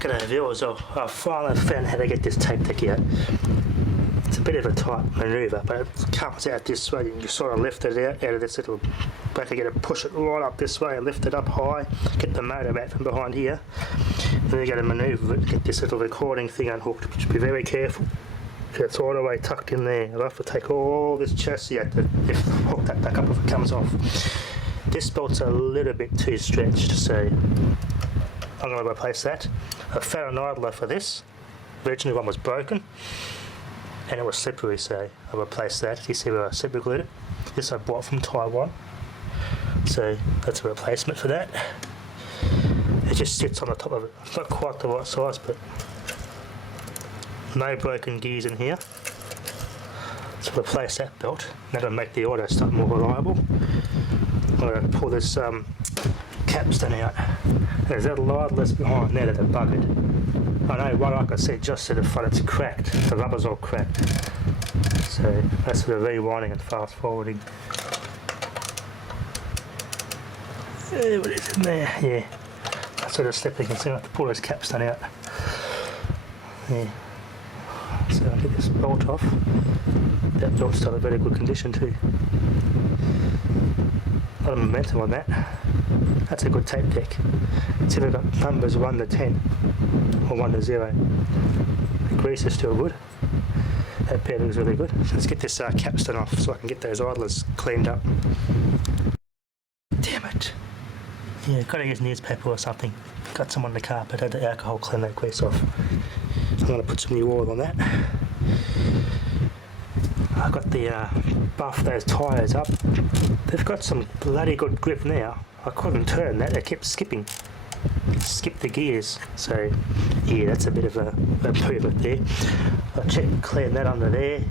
chuck it over yours. I finally found how to get this tape deck out. It's a bit of a tight manoeuvre, but it comes out this way. You sort of lift it out of this little bracket, get it, push it right up this way and lift it up high, get the motor out from behind here. Then you got to manoeuvre it, get this little recording thing unhooked. Just be very careful. It's all the way tucked in there. I'll have to take all this chassis out to hook that back up if it comes off. This bolt's a little bit too stretched, so I'm going to replace that. I found an idler for this. The original one was broken and it was slippery, so I replaced that. You see where I super glued it? This I bought from Taiwan, so that's a replacement for that. It just sits on the top of it. It's not quite the right size, but no broken gears in here. So replace that belt. That'll make the auto start more reliable. I'm going to pull this capstan out. There's that idlers behind there that are buggered. I know, one like I said, just to the front, it's cracked. The rubber's all cracked. So that's sort of rewinding and fast forwarding. What is in there? Yeah. That's sort of slipping. You can see I have to pull this capstan out. Yeah. So I'll get this bolt off. That belt's still in very good condition too. A lot of momentum on that. That's a good tape deck. It's either got numbers 1 to 10 or 1 to 0. The grease is still good. That bearing is really good. So let's get this capstan off so I can get those idlers cleaned up. Damn it. Yeah, gotta use newspaper or something. Got some on the carpet, had the alcohol clean that grease off. I'm gonna put some new oil on that. I've got the buff those tyres up. They've got some bloody good grip now. I couldn't turn that, they kept skipping. Skipped the gears. So yeah, that's a bit of a improvement there. I'll clean that under there.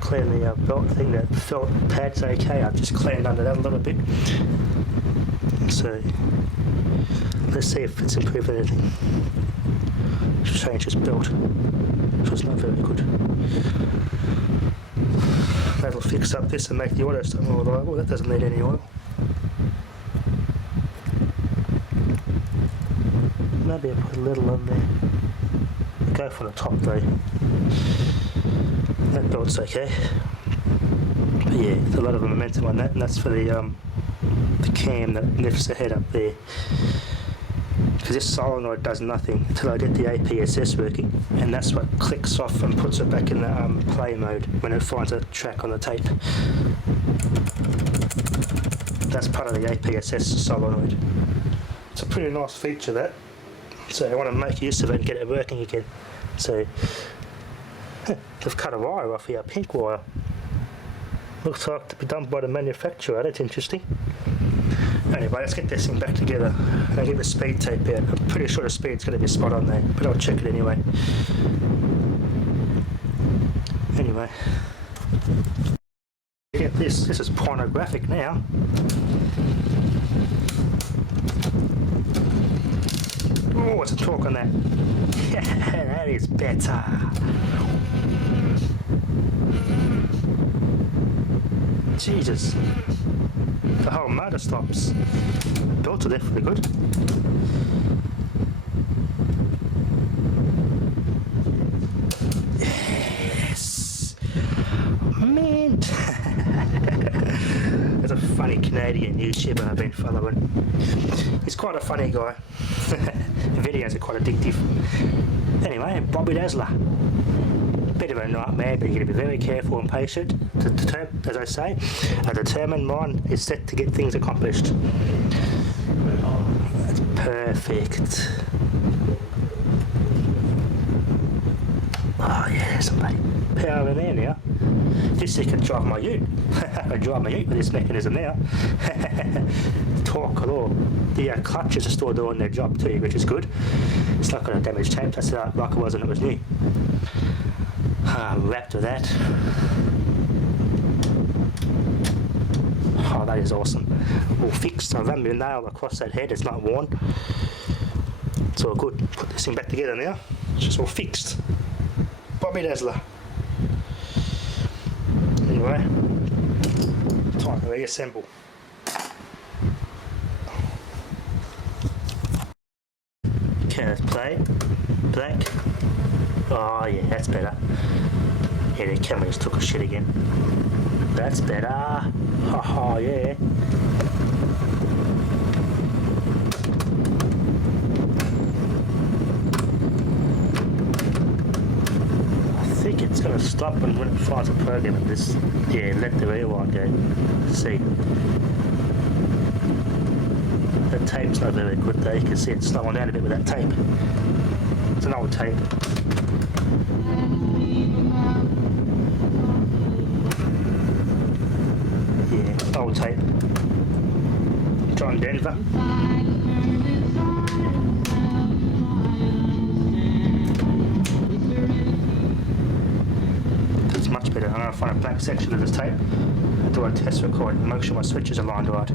Clean the belt thing, that felt pad's okay. I've just cleaned under that a little bit. So let's see if it's improved anything. Change this belt, which was not very good. That'll fix up this and make the auto start more reliable. That doesn't need any oil. Maybe I put a little on there. Go for the top though. That belt's okay. But yeah, there's a lot of momentum on that, and that's for the cam that lifts the head up there. Because this solenoid does nothing until I get the APSS working, and that's what clicks off and puts it back in the play mode when it finds a track on the tape. That's part of the APSS solenoid. It's a pretty nice feature, that. So I want to make use of it and get it working again. So they've cut a wire off here, a pink wire. Looks like to be done by the manufacturer. That's interesting. Anyway, let's get this thing back together and get the speed tape out. I'm pretty sure the speed's going to be spot on there, but I'll check it anyway. Anyway, get this. This is pornographic now. Oh, what's the torque on that? Yeah, that is better. Jesus. The whole motor stops. Belts are definitely good. Yes! Mint! There's a funny Canadian YouTuber I've been following. He's quite a funny guy. The videos are quite addictive. Anyway, Bobby Dazzler. Bit of a nightmare, but you've got to be very careful and patient. As I say, a determined mind is set to get things accomplished. That's perfect. Oh yeah, there's some power in there now. This thing can drive my ute. I drive my ute with this mechanism now. Torque galore. The clutches are still doing their job too, which is good. It's not going to damage tape. That's like it was when it was new. I'm wrapped with that. Oh, that is awesome. All fixed. I ran my nail across that head. It's not worn. It's all good. Put this thing back together now. It's just all fixed. Bobby Dazzler. Anyway, time to reassemble. Okay, let's play. Black. Oh yeah, that's better. Yeah, the camera just took a shit again. That's better. Haha, yeah. I think it's going to stop when it finds a program and this, yeah, let the rewind go. Let's see. The tape's not very good though, you can see it's slowing down a bit with that tape. It's an old tape. Yeah, old tape. John Denver. That's much better. I'm going to find a black section of this tape and do a test record and make sure my switches are lined right.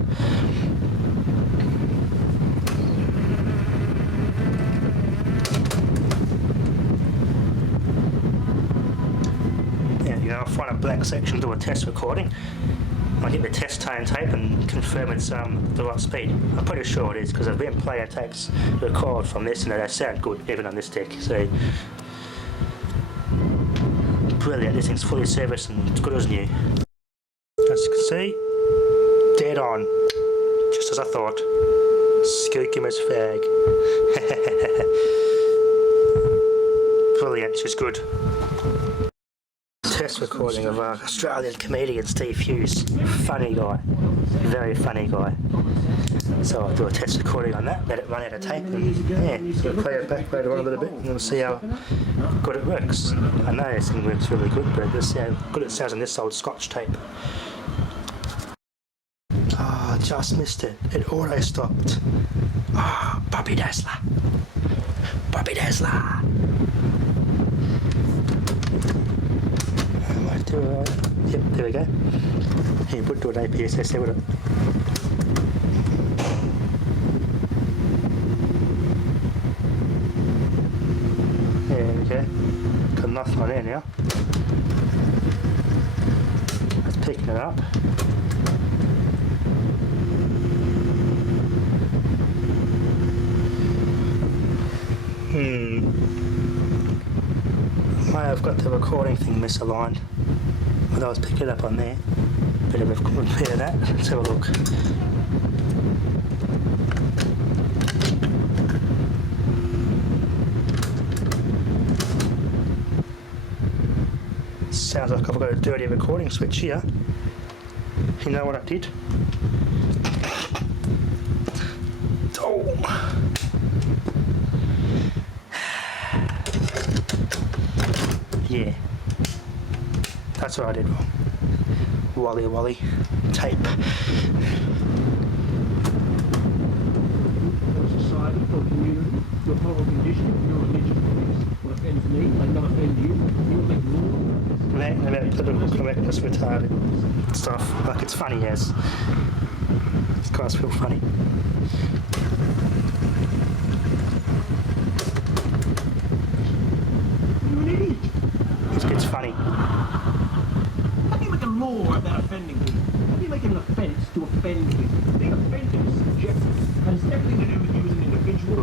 I'll find a black section, do a test recording. I'll get the test tone tape and confirm it's the right speed. I'm pretty sure it is because I've been playing tapes record from this and they sound good even on this deck. So brilliant, this thing's fully serviced and it's good as new. As you can see, dead on, just as I thought. Skook him as fag. Brilliant, she's good. Test recording of Australian comedian Steve Hughes. Funny guy, very funny guy. So I'll do a test recording on that, let it run out of tape, and yeah, we'll play it back later on a little bit, and we'll see how good it works. I know this thing works really good, but let's see how good it sounds on this old Scotch tape. Oh, I just missed it. It auto stopped. Oh, Bobby Dazzler. Bobby Dazzler. Yep, there we go. Here, put to an APSS there with it. There we go. Got nothing on there now. That's picking it up. May have got the recording thing misaligned. But I was picking it up on there. Bit of a repair of that. Let's have a look. Sounds like I've got a dirty recording switch here. You know what I did? Oh. Yeah. That's what I did wrong. Wally tape. Society or community, your moral condition, your religious beliefs, what offends me may not offend you. You will make law About political correctness retarded stuff. Like it's funny as. These guys feel funny. You're an idiot. It's funny. How do you make a law about offending people? How do you make it an offence to offend people? Being offended is subjective and it's everything to do with you as an individual,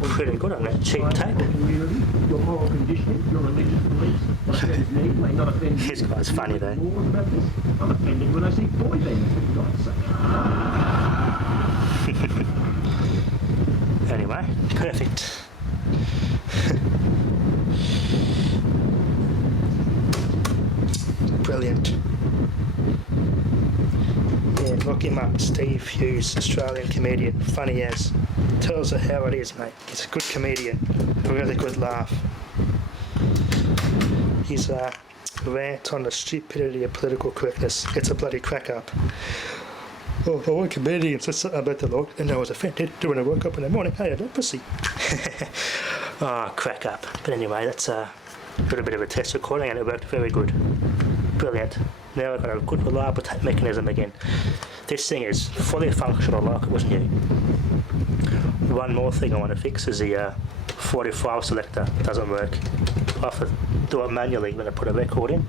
We're pretty good on that cheap tape. Community, your moral conditioning, your religious beliefs, what offends me may not offend you. This guy's funny though. Laws about this. I'm offended when I see boy bands, for God's sake. Anyway, perfect. Brilliant. Yeah, look him up, Steve Hughes, Australian comedian, funny as. Tells her how it is, mate. He's a good comedian, a really good laugh. His rant on the stupidity of political correctness, it's a bloody crack up. Oh, one comedian said something about the Lord and I was offended when I woke up in the morning. Hey, I don't pussy. Oh, crack up. But anyway, that's a little bit of a test recording and it worked very good. Brilliant. Now I've got a good reliable tape mechanism again. This thing is fully functional like it was new. One more thing I want to fix is the 45 selector. It doesn't work. I have to do it manually when I put a record in.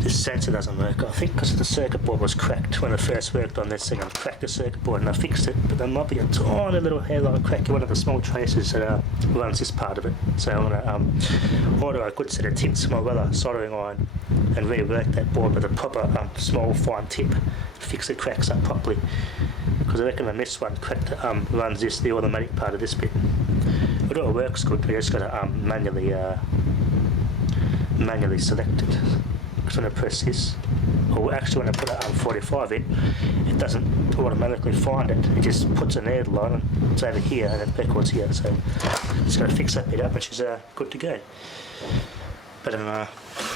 this sensor doesn't work. I think because the circuit board was cracked when I first worked on this thing. I cracked the circuit board and I fixed it, but there might be a tiny little hairline crack in one of the small traces that runs this part of it. So I'm going to order a good set of tips from my brother soldering iron and rework that board with a proper small fine tip, fix the cracks up properly. Because I reckon I missed one crack that runs the automatic part of this bit. It all works good, but you just got to manually select it. Because when I press this, or actually when I put a 45 in, it doesn't automatically find it. It just puts a needle on and it's over here and it records here. So just got to fix that bit up, which is good to go. But I'm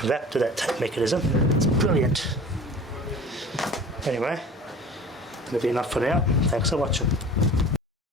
wrapped to that tape mechanism. It's brilliant. Anyway, that'll be enough for now. Thanks for watching.